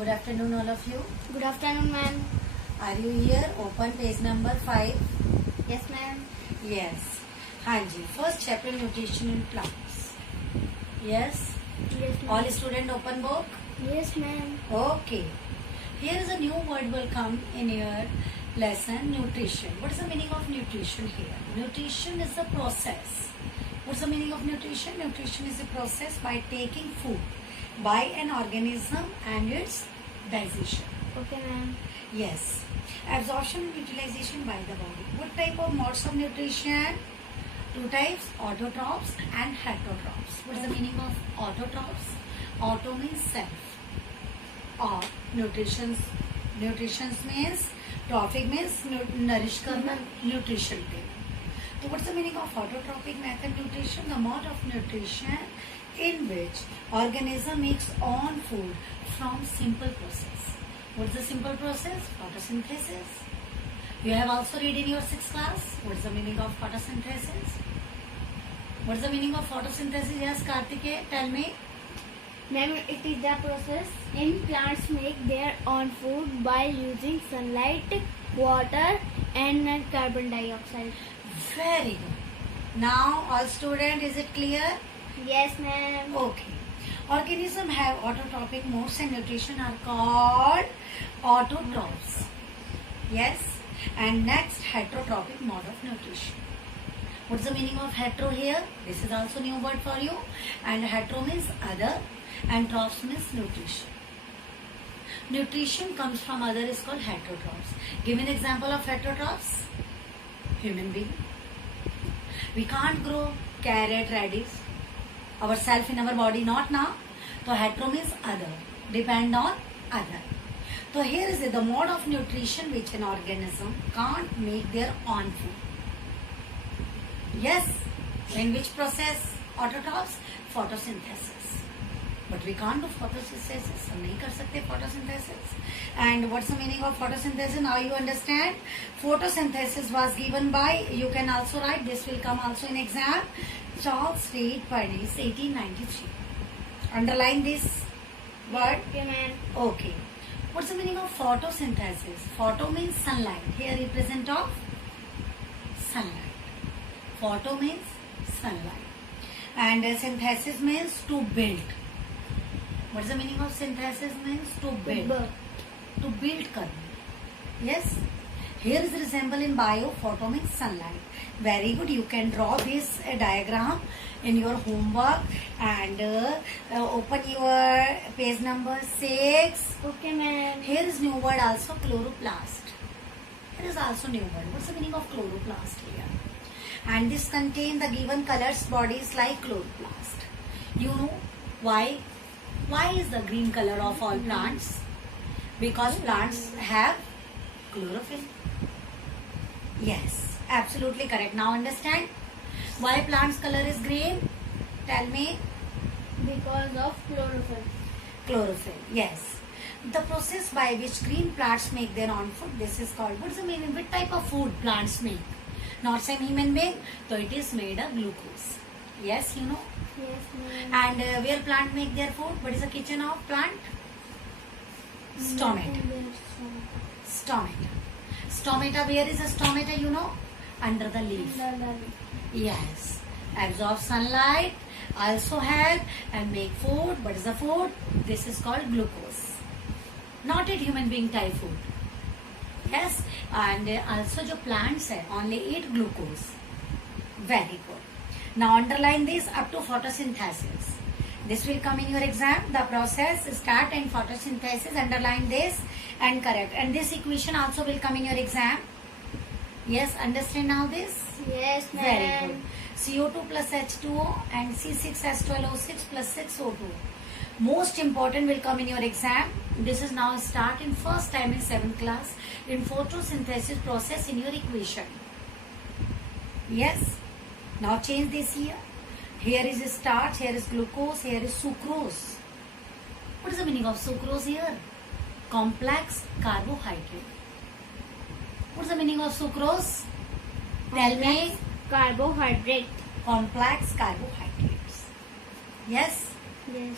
Good afternoon, all of you. Good afternoon, ma'am. Are you here? Open page number 5. Yes, ma'am. Yes. हाँ जी. First chapter nutrition in plants. Yes. Yes, ma'am. All student open book. Yes, ma'am. Okay. Here is a new word will come in your lesson. Nutrition. What is the meaning of nutrition here? Nutrition is the process. What's the meaning of nutrition? Nutrition is the process by taking food by an organism and its digestion. Okay, ma'am. Yes. Absorption and utilization by the body. What type of modes of nutrition? Two types, autotrophs and heterotrophs. What is the meaning of autotrophs? Auto means self. Or nutrition means, trophic means nourish करना, nutrition देना. So what's the meaning of autotrophic method nutrition? The mode of nutrition in which organism makes own food from simple process. What's the simple process? Photosynthesis. You have also read in your 6th class. What's the meaning of photosynthesis? What's the meaning of photosynthesis? Yes, Kartikeya, tell me. Ma'am, it is the process in plants make their own food by using sunlight, water, and carbon dioxide. Very good. Now, all student, is it clear? Yes, ma'am. Okay. Organism have autotrophic modes and nutrition are called autotrophs. Yes. And next, heterotrophic mode of nutrition. What's the meaning of hetero here? This is also new word for you. And hetero means other and trophs means nutrition. Nutrition comes from other is called heterotrophs. Give me an example of heterotrophs. Human being. We can't grow carrot, radish ourselves in our body, not now. So hetero means other, depend on other. So here is the mode of nutrition which an organism can't make their own food. Yes, in which process? Autotrophs, photosynthesis. But we can't do photosynthesis. हम नहीं कर सकते photosynthesis. And what's the meaning of photosynthesis? Now you understand. Photosynthesis was given by, you can also write, this will come also in exam, Charles Reid Parnis, 1893. Underline this word. Okay, ma'am. Okay. What's the meaning of photosynthesis? Photo means sunlight. Here represent of sunlight. Photo means sunlight. And synthesis means to build. What's the meaning of synthesis means? To build. To build karna. Yes. Here is resemble in bio. Photo means sunlight. Very good. You can draw this diagram in your homework and open your page number 6. Okay, ma'am. Here is new word also, chloroplast. Here is also new word. What's the meaning of chloroplast here? And this contain the given colors bodies like chloroplast. You know why? Why is the green color of all plants? Because plants have chlorophyll. Yes, absolutely correct. Now understand why plants color is green? Tell me. Because of chlorophyll. Chlorophyll, yes. The process by which green plants make their own food, this is called, what's the meaning? What type of food plants make? Not same human being, so it is made of glucose. Yes, you know. Yes, ma'am. And where plant make their food? What is the kitchen of plant? Stomata. Stomata. Stomata, where is the stomata, you know? Under the leaf. Yes. Absorb sunlight, also help and make food. What is the food? This is called glucose. Not a human being type food. Yes. And also जो plants है, only eat glucose. Very good. Now underline this up to photosynthesis. This will come in your exam. The process start and photosynthesis. Underline this and correct. And this equation also will come in your exam. Yes, understand now this? Yes, ma'am. Very good. CO2 plus H2O and C6H12O6 plus 6O2. Most important will come in your exam. This is now start in first time in 7th class in photosynthesis process in your equation. Yes. Now change this here. Here is starch, here is glucose, here is sucrose. What is the meaning of sucrose here? Complex carbohydrate. What is the meaning of sucrose? Tell me. Carbohydrate. Complex carbohydrates. Yes? Yes.